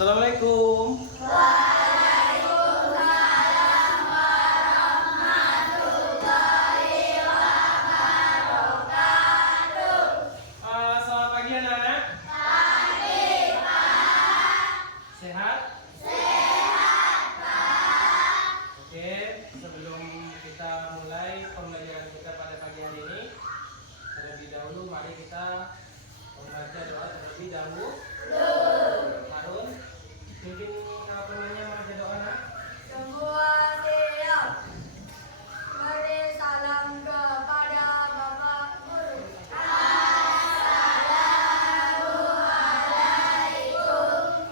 Assalamualaikum. Waalaikumsalam warahmatullahi wabarakatuh. Selamat pagi anak-anak. Pagi, Pak. Sehat? Sehat, Pak. Oke, sebelum kita mulai pembelajaran kita pada pagi hari ini, terlebih dahulu mari kita membaca doa terlebih dahulu. Harun, pimpin teman-temannya membaca doa, nak. Semua siap. Mari salam kepada Bapak Guru. Assalamualaikum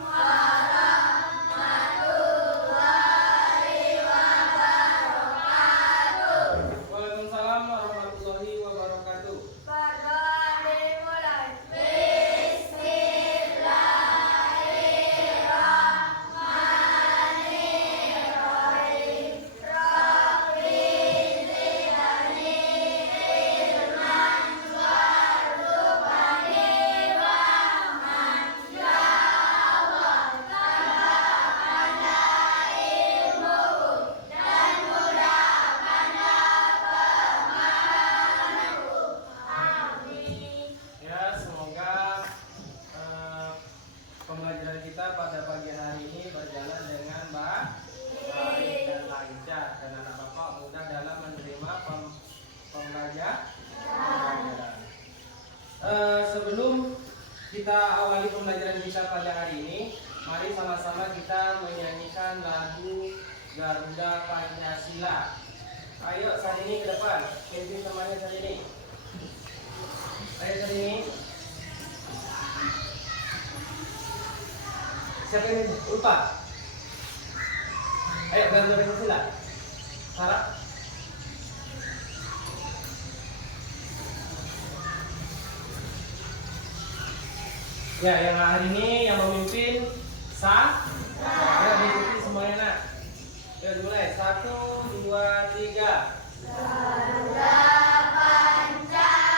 warahmatullahi wabarakatuh. Waalaikumsalam warahmatullahi wabarakatuh. Berdoa dimulai. Bismillahirrahmanirrahim. Rabbi zidni ilman warzuqni fahman. Ya Allah, tambahkanlah ilmuku dan mudahkanlah pemahamanku. Amin. Ya, semoga pembelajaran kita pada pagi hari ini berjalan dengan baik dan lancar, dan anak bapak mudah dalam menerima pembelajaran. Sebelum kita awali pembelajaran kita pada hari ini, mari sama-sama kita menyanyikan lagu Garuda Pancasila. Ayo saat ini ke depan, pimpin temannya saat ini. Ayo saat ini. Siapa ini? Lupa. Ayo Garuda Pancasila. Sarah. Ya, yang hari ini yang memimpin ya, diikuti semuanya, nak. Ya, mulai 1, 2, 3. Garuda Pancasila,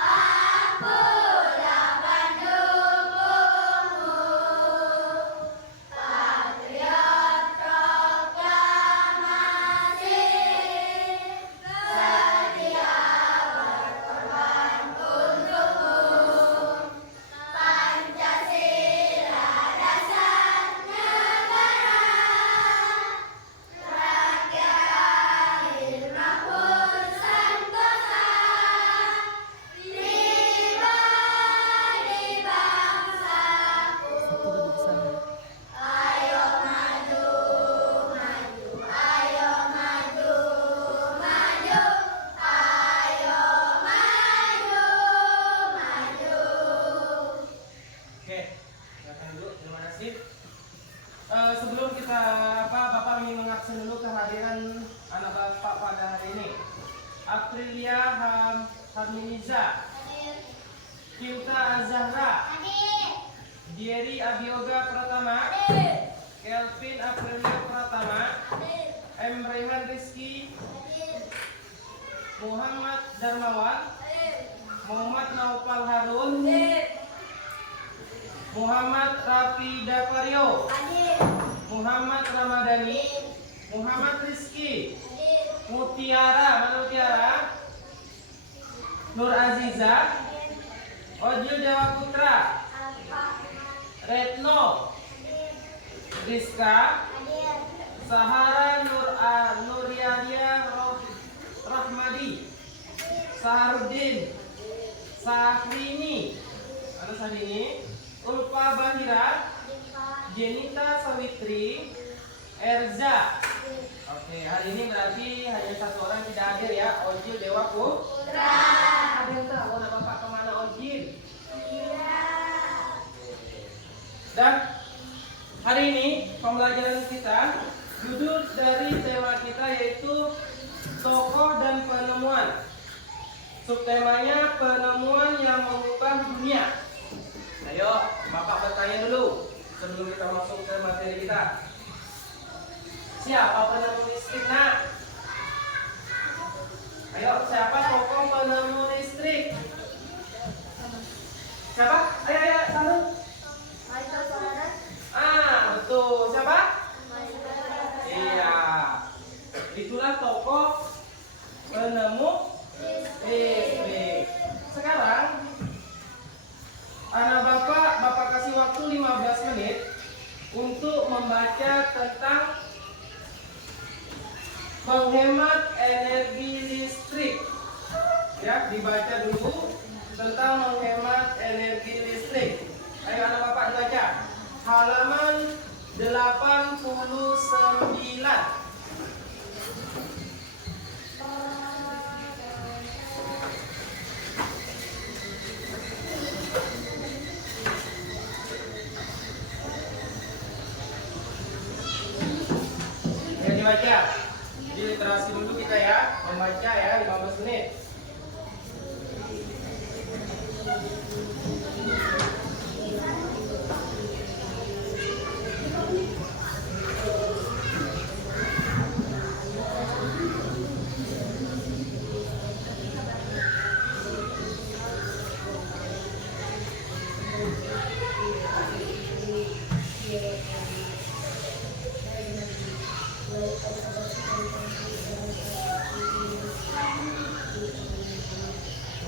akulah pendukungmu. Patriot proklamasi, setia berkorban untukmu. Pancasila dasar negara, rakyat adil makmur sentosa, pribadi bangsaku. Ayo maju, maju, ayo maju, maju, ayo maju, maju. Oke, silakan dulu. Terima kasih. Sebelum kita Bapak ingin mengabsen dulu kehadiran anak Bapak pada hari ini. Aprilia Haminiza, Kinta Azahra, Dieri Abioga Pratama, Kelvin Aprilia Pratama, M. Rayhan Rizky, Muhammad Darmawan, Muhammad Naufal Harun, Muhammad Rafi Davario, Muhammad Ramadhani, Muhammad Rizky, Mutiara, mana Mutiara? Nur Aziza, Ojil Dewa Putra, Retno, Rizka, Sahara Nuriadia Rahmadi, Saharudin, Sahrini, mana Sahrini? Ulfa Bahira, Jenita Sawitri, Erza. Oke, hari ini berarti hanya satu orang tidak hadir ya, Ojil Dewa Putra. Hadir tak? Anak bapak kemana Ojil? Dan hari ini pembelajaran kita, judul dari tema kita yaitu tokoh dan penemuan. Subtemanya penemuan yang mengubah dunia. Ayo, Bapak bertanya dulu sebelum kita masuk ke materi kita. Siapa penemu listrik, nak? Ayo, siapa tokoh penemu listrik? Siapa? Ayo, penemu listrik. Sekarang anak bapak kasih waktu 15 menit untuk membaca tentang menghemat energi listrik. Ya, dibaca dulu tentang menghemat energi listrik. Ayo anak bapak dibaca. Halaman 89. Ya, dibaca. Jadi literasi dulu kita ya, membaca ya 15 menit.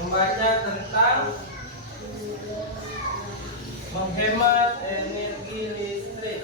Membaca tentang menghemat energi listrik.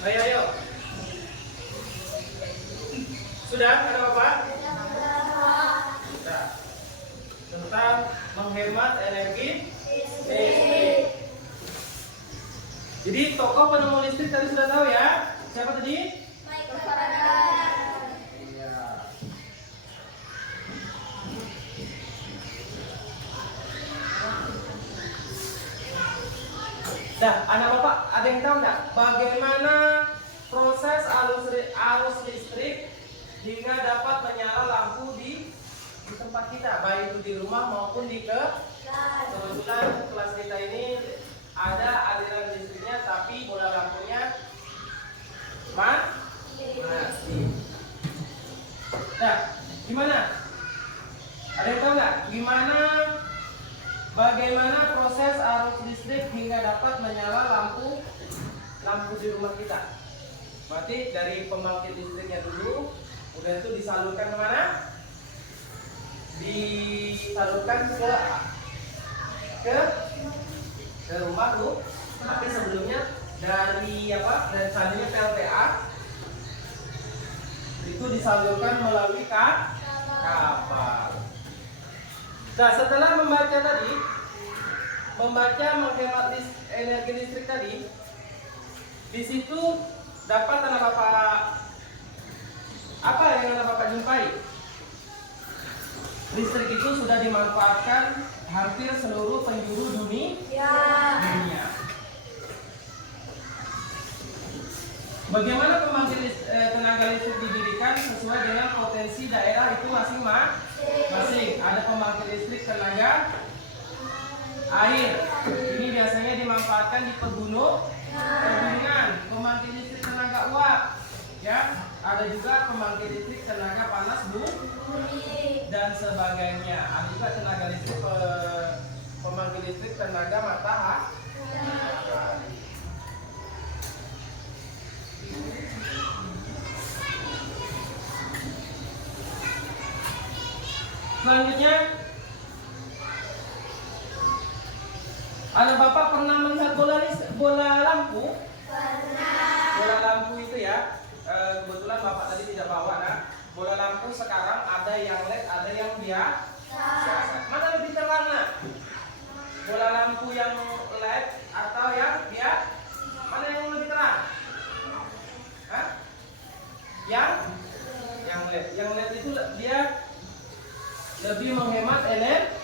Ayo. Sudah, ada Bapak? Sudah. Tentang menghemat energi listrik. Jadi tokoh penemu listrik tadi sudah tahu ya? Siapa tadi? Iya. Nah, anak bapak ada yang tahu nggak bagaimana proses arus listrik hingga dapat menyala lampu di tempat kita, baik itu di rumah maupun di kebetulan kelas kita ini ada aliran listriknya, tapi bola lampunya mati. Nah, gimana? Ada yang tahu nggak bagaimana proses arus listrik hingga dapat menyala lampu di rumah kita? Berarti dari pembangkit listriknya dulu, udah itu disalurkan kemana? Disalurkan ke rumah tuh. Tapi sebelumnya dari selanjutnya PLTA itu disalurkan melalui kapal. Nah, setelah membaca menghemat energi listrik tadi, di situ dapat anak bapak apa yang anak bapak jumpai? Listrik itu sudah dimanfaatkan hampir seluruh penjuru dunia. Bagaimana pembangkit tenaga listrik didirikan sesuai dengan potensi daerah itu masing-masing. Ada pembangkit listrik tenaga air. Ini biasanya dimanfaatkan di pegunungan. Pembangkit listrik tenaga uap. Ya, ada juga pembangkit listrik tenaga panas bumi dan sebagainya. Ada juga tenaga listrik pembangkit listrik tenaga matahari. Selanjutnya, anak bapak pernah melihat bola lampu? Pernah. Bola lampu itu ya, kebetulan bapak tadi tidak bawa. Nah, bola lampu sekarang ada yang LED, ada yang biasa. Mana lebih terang? Nah, bola lampu yang LED atau yang biasa? Mana yang lebih terang? Hah? Yang LED. Yang LED itu dia lebih menghemat energi.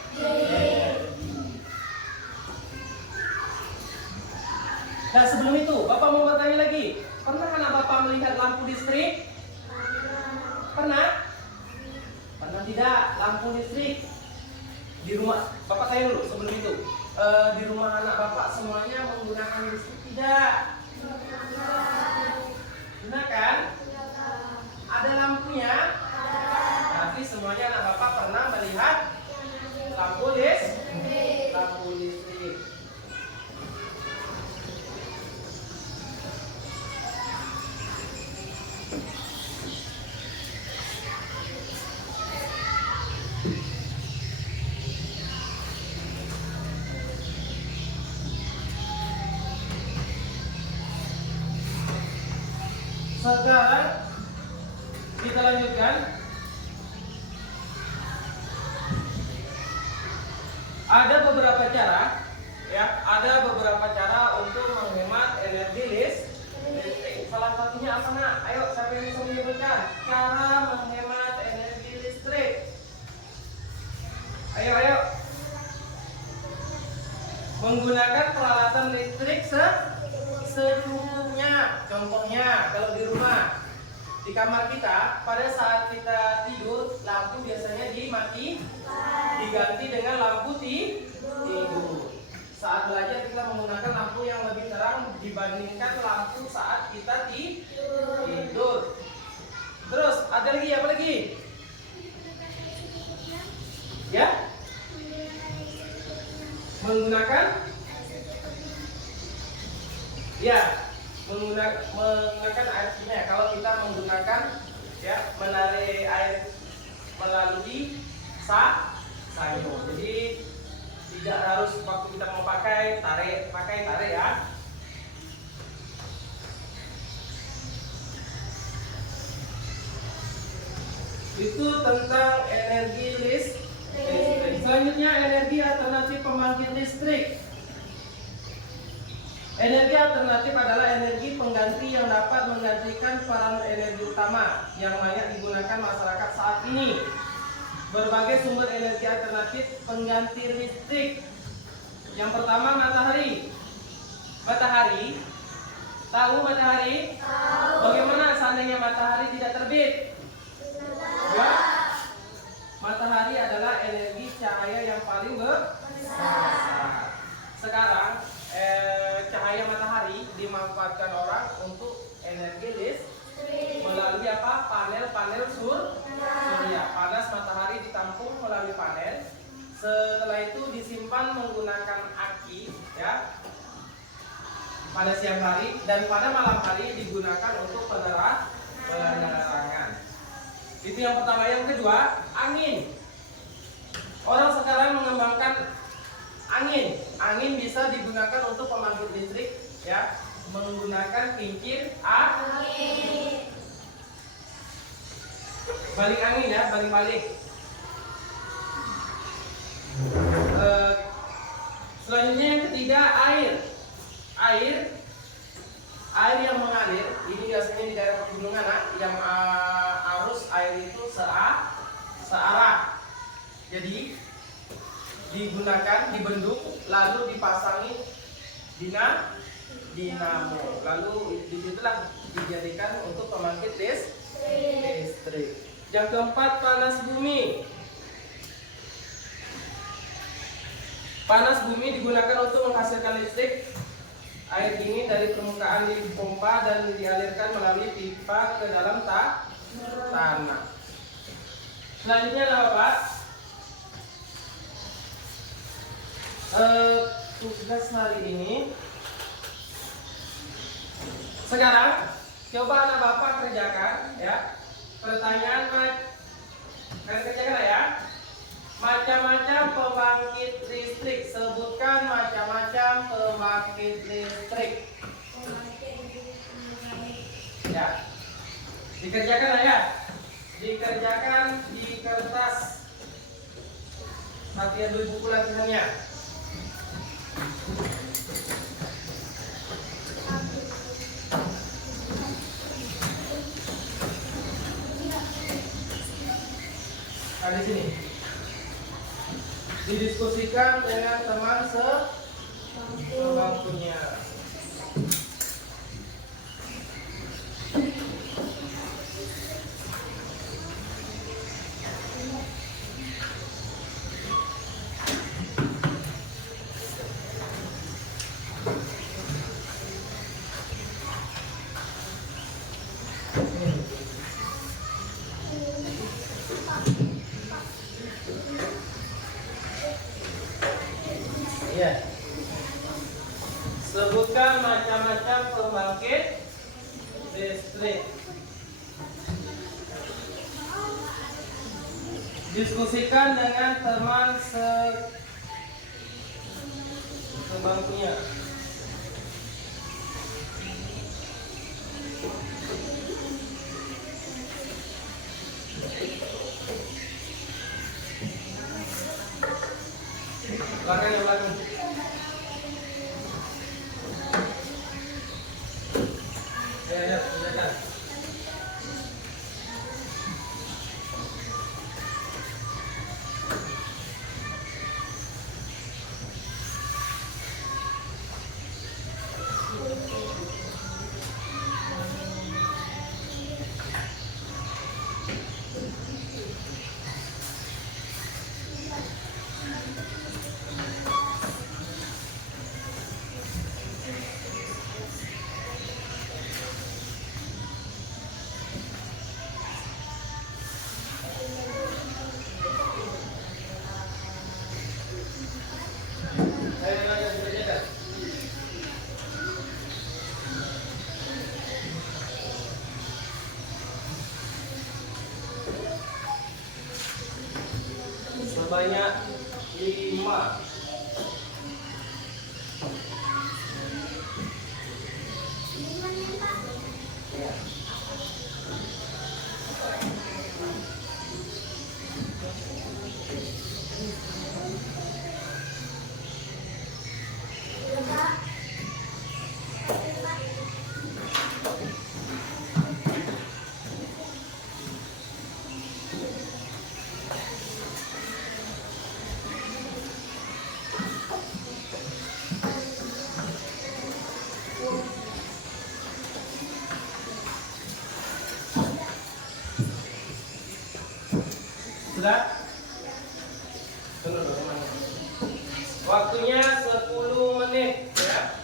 Nah sebelum itu, Bapak mau bertanya lagi. Pernah anak Bapak melihat lampu listrik? Pernah? Pernah tidak? Lampu listrik di rumah. Bapak tanya dulu sebelum itu. Di rumah anak Bapak semuanya menggunakan listrik tidak? Gunakan? Ada lampunya? Berarti semuanya anak Bapak pernah melihat lampu listrik. Lampu listrik. Sekarang kita lanjutkan. Ada beberapa cara, ya, ada beberapa cara untuk menghemat energi listrik. Salah satunya apa nak? Ayo, siapa yang bisa menyebutkan cara menghemat energi listrik? Ayo, ayo. Menggunakan peralatan listrik secukupnya. Contohnya, kalau di rumah, di kamar kita, pada saat kita tidur, lampu biasanya diganti dengan lampu tidur. Saat belajar kita menggunakan lampu yang lebih terang dibandingkan lampu saat kita tidur. Terus ada lagi apa lagi? Ya? Menggunakan? Ya, menggunakan air kimia. Kalau kita menggunakan, ya, menarik air melalui sayur. Jadi tidak harus waktu kita mau pakai tarik ya. Itu tentang energi listrik. Selanjutnya energi alternatif pembangkit listrik. Energi alternatif adalah energi pengganti yang dapat menggantikan peran energi utama yang banyak digunakan masyarakat saat ini. Berbagai sumber energi alternatif pengganti listrik. Yang pertama matahari. Matahari. Tahu matahari? Tahu. Bagaimana seandainya matahari tidak terbit? Ya. Matahari adalah energi cahaya yang paling besar. Sekarang cahaya matahari dimanfaatkan orang untuk energi listrik melalui apa? Panel surya. Panas matahari ditampung melalui panel. Setelah itu disimpan menggunakan aki, ya, pada siang hari, dan pada malam hari digunakan untuk penerangan. Itu yang pertama. Yang kedua, angin. Orang sekarang mengembangkan angin. Angin bisa digunakan untuk pembangkit listrik, ya, menggunakan kincir angin. Balik angin, ya, balik. Selanjutnya yang ketiga, air yang mengalir. Ini biasanya di daerah pegunungan, yang arus air itu searah. Jadi digunakan, dibendung, lalu dipasangi dinamo, lalu disitulah dijadikan untuk pembangkit listrik. Yang keempat, panas bumi. Panas bumi digunakan untuk menghasilkan listrik. Air dingin dari permukaan dipompa dan dialirkan melalui pipa ke dalam tanah. Selanjutnya adalah Pak, tugas hari ini. Sekarang coba anak Bapak kerjakan, ya. Pertanyaan kalian kerjakan ya. Macam-macam pembangkit listrik. Sebutkan macam-macam pembangkit listrik. Ya. Dikerjakan ya. Dikerjakan di kertas. Latihan dulu buku latihannya. Nah, di sini didiskusikan dengan teman sebangkunya. Iya. Sebutkan macam-macam pembangkit listrik. Diskusikan dengan teman sebangkunya. Belakang ya, belakang. Ya, silakan. Sebanyak 5. Ya. Sudah? Tunggu dulu, mana? Waktunya 10 menit ya.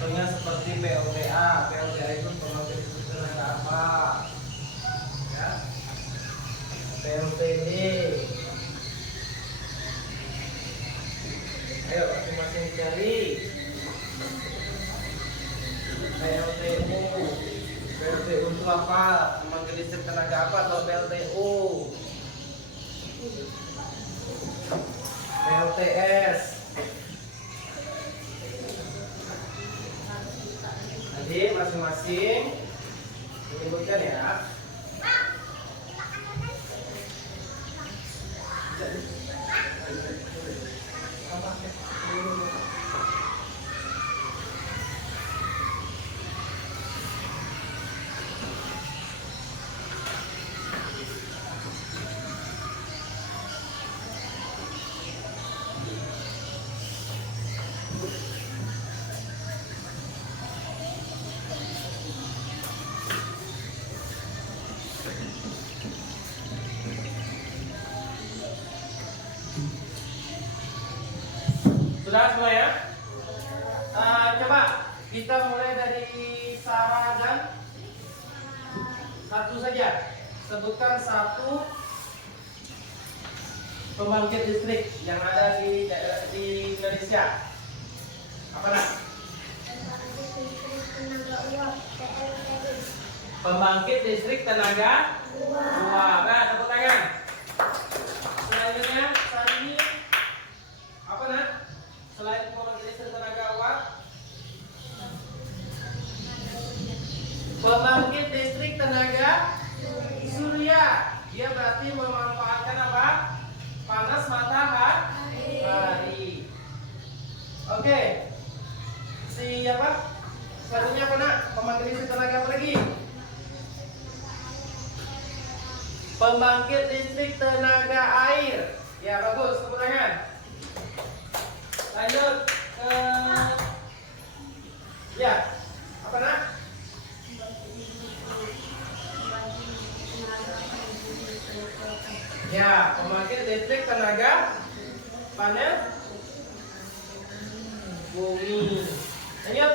Contohnya seperti PLTA. PLTA itu pembangkit listrik tenaga apa? Ya. PLTD. Ayo masing-masing cari. PLTU. PLTU itu apa? Pembangkit listrik tenaga apa atau PLTU? PLTS. Jadi masing-masing menyebutkan ya. Sudah semua ya? Coba kita mulai dari Sarah dan satu saja. Sebutkan satu pembangkit listrik yang ada di Indonesia. Apa nak? Pembangkit listrik tenaga uap. Nah, tepuk tangan. Selanjutnya, saat ini apa nak? Selain pembangkit listrik tenaga uap, pembangkit listrik tenaga surya. Dia berarti memanfaatkan apa? Panas matahari. Oke. Siapa? Selanjutnya apa nak? Pembangkit listrik tenaga apa lagi? Pembangkit listrik tenaga air. Ya bagus, tepuk tangan. Lanjut ke ya apa nak? Ya, pembangkit listrik tenaga panel bumi. Lanjut.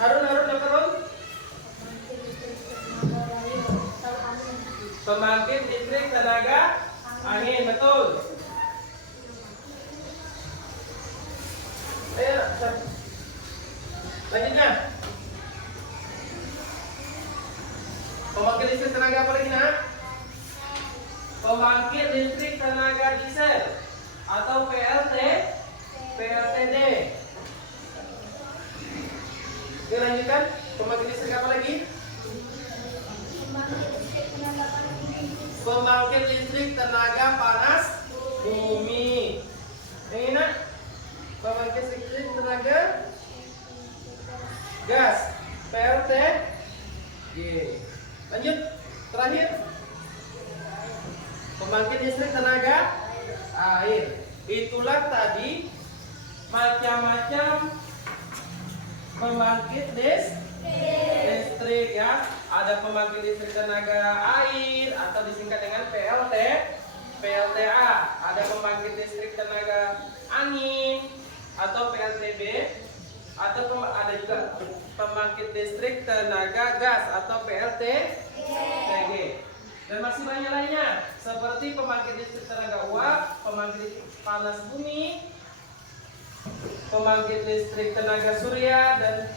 Harun Harun. Pembangkit listrik tenaga angin, betul. Ayo, lanjutnya. Pembangkit listrik tenaga apa lagi nak? Pembangkit listrik tenaga diesel atau PLTD. Oke, lanjutkan. Pembangkit listrik apa lagi? Pembangkit listrik tenaga panas bumi. Yang ini nak? Pembangkit listrik tenaga gas, PLTG. Lanjut, terakhir. Pembangkit listrik tenaga air. Itulah tadi macam-macam pembangkit listrik ya. Ada pembangkit listrik tenaga air atau disingkat dengan PLTA. Ada pembangkit listrik tenaga angin atau PLTB. Atau ada juga pembangkit listrik tenaga gas atau PLTG. Dan masih banyak lainnya seperti pembangkit listrik tenaga uap, pembangkit listrik panas bumi, pembangkit listrik tenaga surya, dan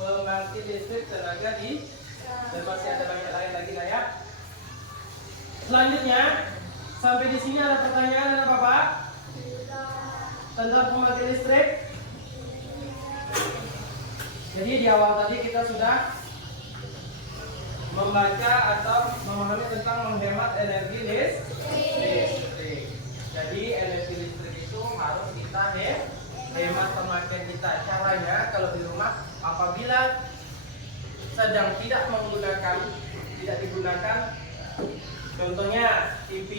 pembangkit listrik tenaga dan masih ada banyak lain lagi lah ya. Selanjutnya, sampai di sini ada pertanyaan apa Pak? Tentang pembangkit listrik. Jadi di awal tadi kita sudah membaca atau memahami tentang menghemat energi listrik. Jadi energi listrik itu harus kita hemat pemakaian kita. Caranya kalau di rumah apabila sedang tidak digunakan, contohnya TV,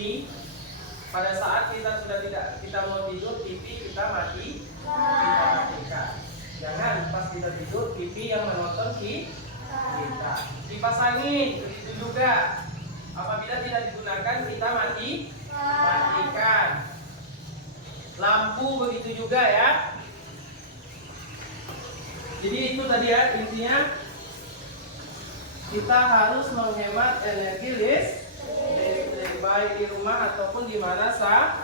pada saat kita mau tidur, TV kita matikan. Jangan pas kita tidur TV yang menonton kita. Kipas angin begitu juga. Apabila tidak digunakan kita matikan. Lampu begitu juga ya. Jadi itu tadi ya intinya, kita harus menghemat energi listrik baik di rumah ataupun di mana saja.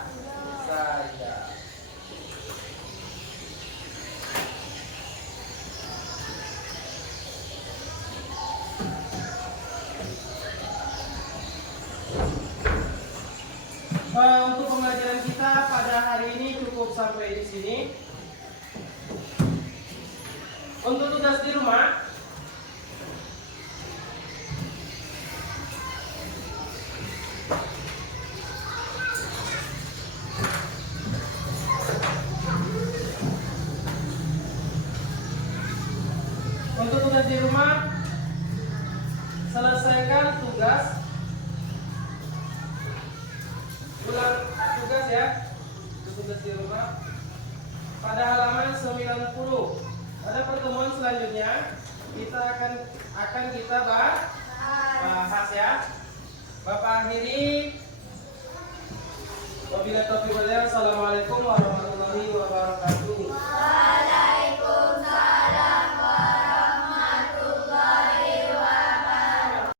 Untuk pembelajaran kita pada hari ini cukup sampai di sini. Untuk tugas di rumah, selesaikan tugas ya, tugas di rumah pada halaman 90. Pada pertemuan selanjutnya kita akan kita bahas ya. Bapak akhiri, wabillahi taufiq wal hidayah. Assalamualaikum warahmatullahi wabarakatuh.